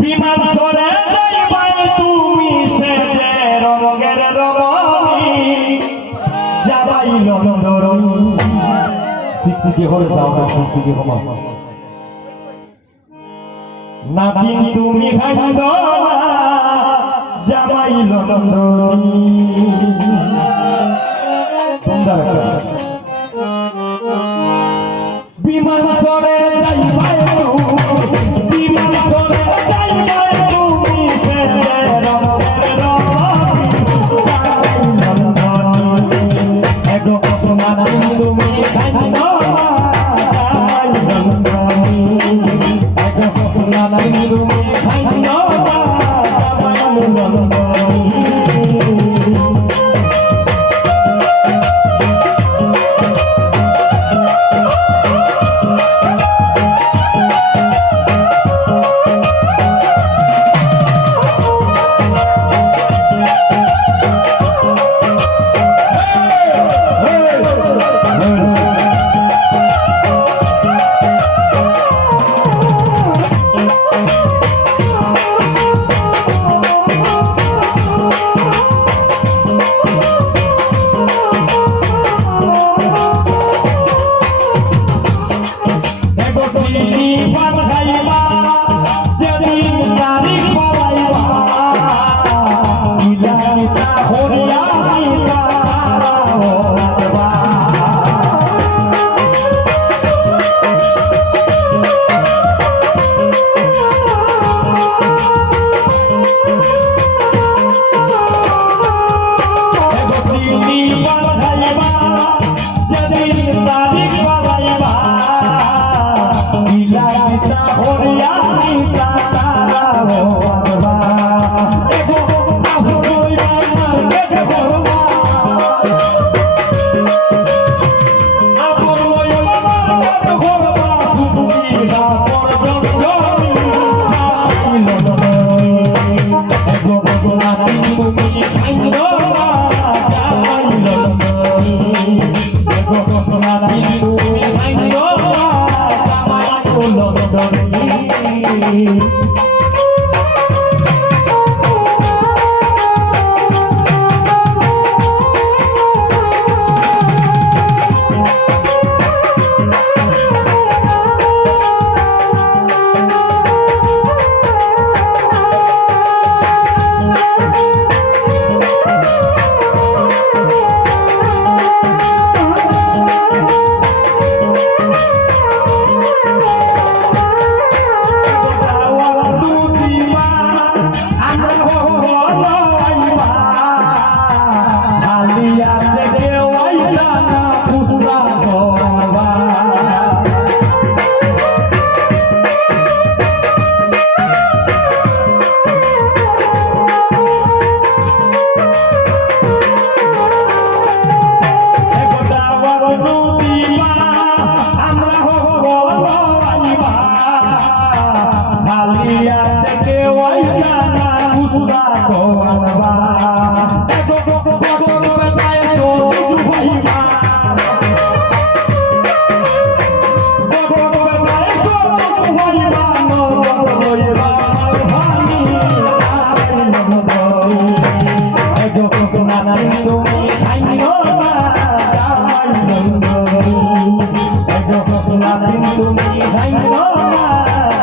বিমান সরে যাইবাই তুমি সেজে রঙের রবি যাবাই লন্ডন সিক্সিকে হরে যাও সিক্সিকে হমা নাতিন তুমি হাইন্দ যাবাই লন্ডন বিমান সরে যাইবাই বিমান সরে যাইবাই তুমি সেজে রঙের রবি যাবাই লন্ডন এগো নাতিন তুমি হাইন্দ যাবাই লন্ডন এগো নাতিন তুমি হাইন্দ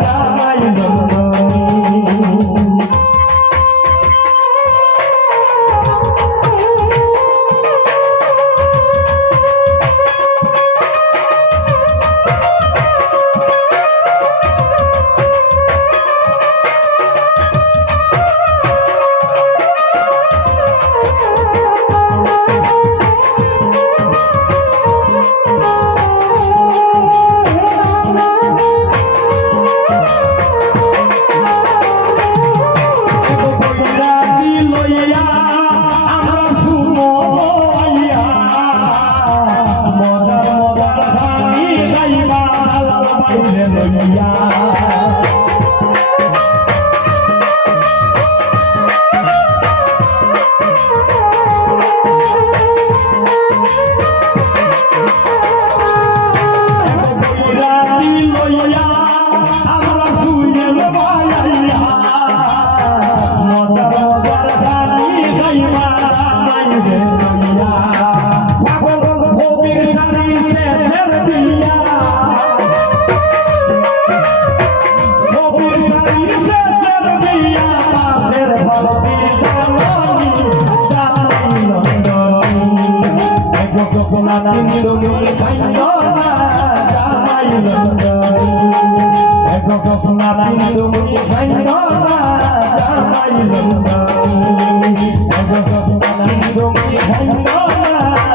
যাবাই লন্ডন আমরা শুনে খাইও না জামাই লন্ডন এগো কখনা তুমি খাইও না জামাই লন্ডন এগো কখনা তুমি খাইও না